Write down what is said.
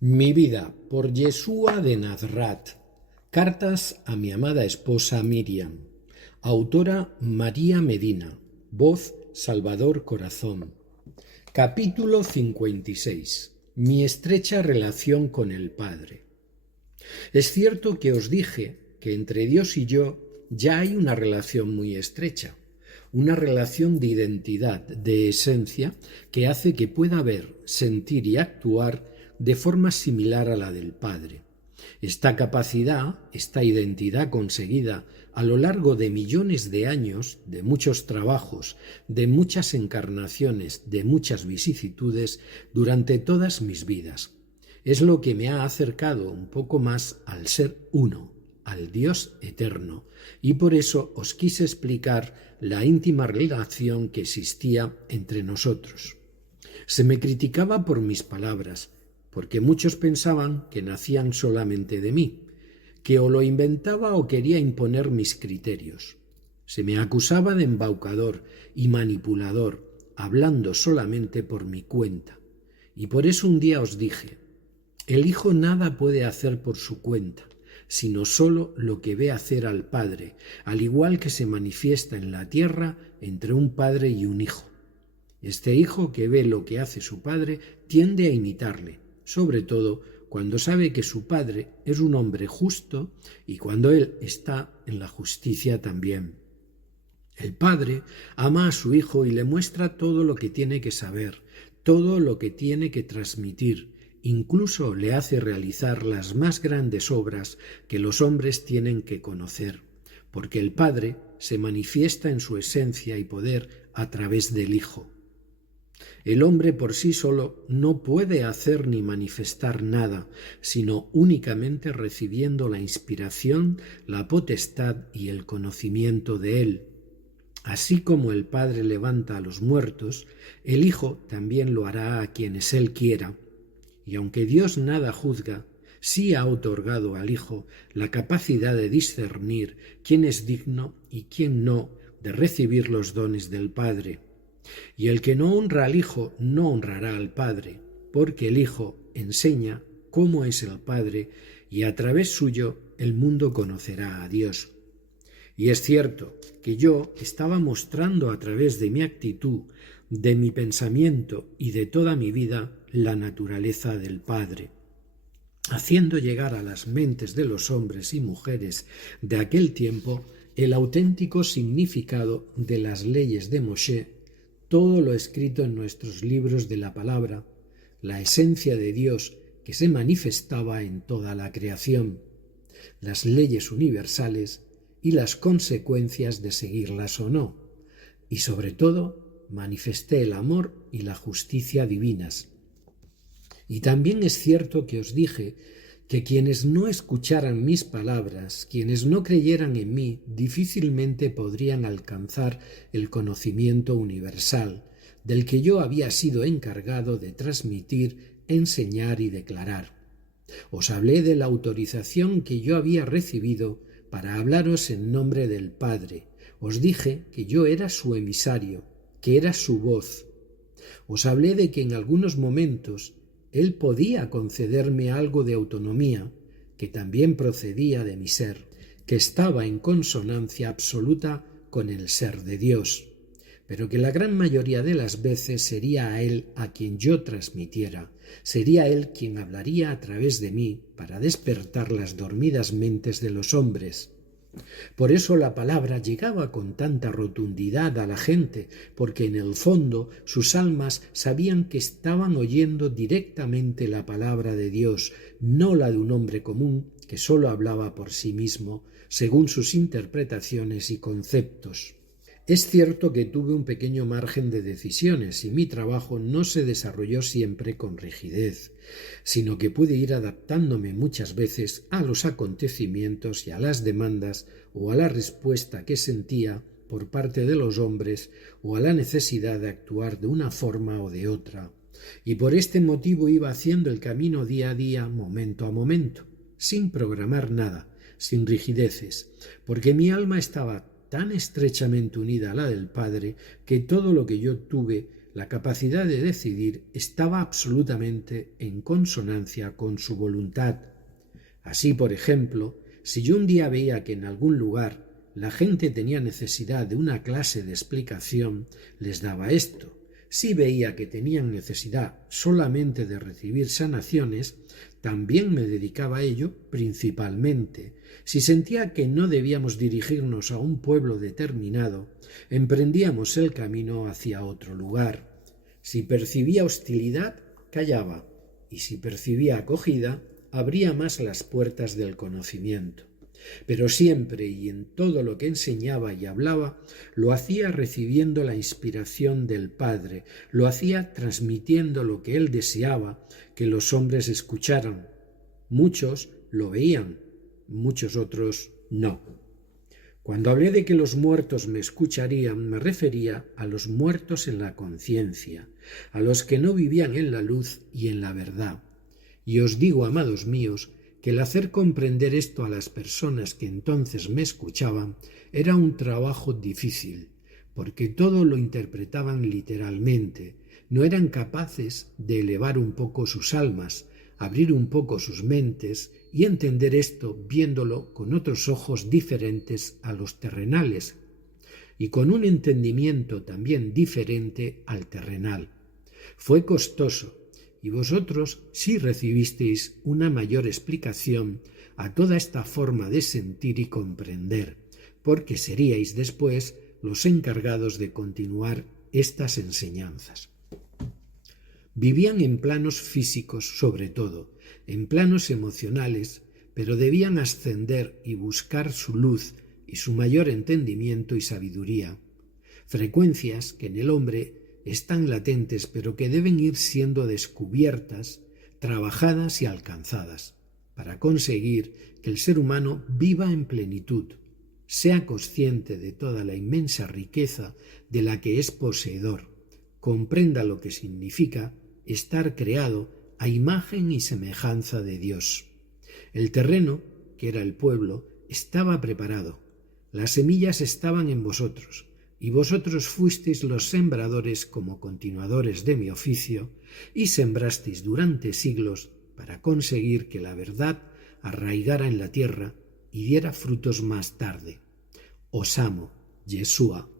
Mi vida por Yeshua de Nazrat. Cartas a mi amada esposa Miriam. Autora María Medina. Voz Salvador Corazón. Capítulo 56. Mi estrecha relación con el Padre. Es cierto que os dije que entre Dios y yo ya hay una relación muy estrecha, una relación de identidad, de esencia, que hace que pueda ver, sentir y actuar de forma similar a la del Padre. Esta capacidad, esta identidad conseguida a lo largo de millones de años, de muchos trabajos, de muchas encarnaciones, de muchas vicisitudes durante todas mis vidas, es lo que me ha acercado un poco más al ser uno, al Dios eterno, y por eso os quise explicar la íntima relación que existía entre nosotros. Se me criticaba por mis palabras, porque muchos pensaban que nacían solamente de mí, que o lo inventaba o quería imponer mis criterios. Se me acusaba de embaucador y manipulador, hablando solamente por mi cuenta. Y por eso un día os dije: el Hijo nada puede hacer por su cuenta, sino solo lo que ve hacer al Padre, al igual que se manifiesta en la tierra entre un padre y un hijo. Este hijo que ve lo que hace su padre tiende a imitarle, sobre todo cuando sabe que su padre es un hombre justo y cuando él está en la justicia también. El padre ama a su hijo y le muestra todo lo que tiene que saber, todo lo que tiene que transmitir, incluso le hace realizar las más grandes obras que los hombres tienen que conocer, porque el Padre se manifiesta en su esencia y poder a través del Hijo. El hombre por sí solo no puede hacer ni manifestar nada, sino únicamente recibiendo la inspiración, la potestad y el conocimiento de él. Así como el Padre levanta a los muertos, el Hijo también lo hará a quienes él quiera. Y aunque Dios nada juzga, sí ha otorgado al Hijo la capacidad de discernir quién es digno y quién no de recibir los dones del Padre. Y el que no honra al Hijo no honrará al Padre, porque el Hijo enseña cómo es el Padre y a través suyo el mundo conocerá a Dios. Y es cierto que yo estaba mostrando a través de mi actitud, de mi pensamiento y de toda mi vida la naturaleza del Padre, haciendo llegar a las mentes de los hombres y mujeres de aquel tiempo el auténtico significado de las leyes de Moshe, todo lo escrito en nuestros libros de la palabra, la esencia de Dios que se manifestaba en toda la creación, las leyes universales y las consecuencias de seguirlas o no, y sobre todo manifesté el amor y la justicia divinas. Y también es cierto que os dije que quienes no escucharan mis palabras, quienes no creyeran en mí, difícilmente podrían alcanzar el conocimiento universal, del que yo había sido encargado de transmitir, enseñar y declarar. Os hablé de la autorización que yo había recibido para hablaros en nombre del Padre. Os dije que yo era su emisario, que era su voz. Os hablé de que en algunos momentos Él podía concederme algo de autonomía, que también procedía de mi ser, que estaba en consonancia absoluta con el ser de Dios, pero que la gran mayoría de las veces sería a Él a quien yo transmitiera, sería Él quien hablaría a través de mí para despertar las dormidas mentes de los hombres. Por eso la palabra llegaba con tanta rotundidad a la gente, porque en el fondo sus almas sabían que estaban oyendo directamente la palabra de Dios, no la de un hombre común que sólo hablaba por sí mismo, según sus interpretaciones y conceptos. Es cierto que tuve un pequeño margen de decisiones y mi trabajo no se desarrolló siempre con rigidez, sino que pude ir adaptándome muchas veces a los acontecimientos y a las demandas o a la respuesta que sentía por parte de los hombres o a la necesidad de actuar de una forma o de otra. Y por este motivo iba haciendo el camino día a día, momento a momento, sin programar nada, sin rigideces, porque mi alma estaba tan estrechamente unida a la del Padre que todo lo que yo tuve la capacidad de decidir estaba absolutamente en consonancia con su voluntad. Así, por ejemplo, si yo un día veía que en algún lugar la gente tenía necesidad de una clase de explicación, les daba esto. Si veía que tenían necesidad solamente de recibir sanaciones, también me dedicaba a ello principalmente. Si sentía que no debíamos dirigirnos a un pueblo determinado, emprendíamos el camino hacia otro lugar. Si percibía hostilidad, callaba, y si percibía acogida, abría más las puertas del conocimiento. Pero siempre y en todo lo que enseñaba y hablaba, lo hacía recibiendo la inspiración del Padre, lo hacía transmitiendo lo que él deseaba que los hombres escucharan. Muchos lo veían, muchos otros no. Cuando hablé de que los muertos me escucharían, me refería a los muertos en la conciencia, a los que no vivían en la luz y en la verdad. Y os digo, amados míos, que el hacer comprender esto a las personas que entonces me escuchaban era un trabajo difícil, porque todo lo interpretaban literalmente, no eran capaces de elevar un poco sus almas, abrir un poco sus mentes y entender esto viéndolo con otros ojos diferentes a los terrenales y con un entendimiento también diferente al terrenal. Fue costoso, y vosotros sí recibisteis una mayor explicación a toda esta forma de sentir y comprender, porque seríais después los encargados de continuar estas enseñanzas. Vivían en planos físicos sobre todo, en planos emocionales, pero debían ascender y buscar su luz y su mayor entendimiento y sabiduría, frecuencias que en el hombre están latentes pero que deben ir siendo descubiertas, trabajadas y alcanzadas, para conseguir que el ser humano viva en plenitud, sea consciente de toda la inmensa riqueza de la que es poseedor, comprenda lo que significa estar creado a imagen y semejanza de Dios. El terreno, que era el pueblo, estaba preparado, las semillas estaban en vosotros, y vosotros fuisteis los sembradores como continuadores de mi oficio, y sembrasteis durante siglos para conseguir que la verdad arraigara en la tierra y diera frutos más tarde. Os amo, Yeshua.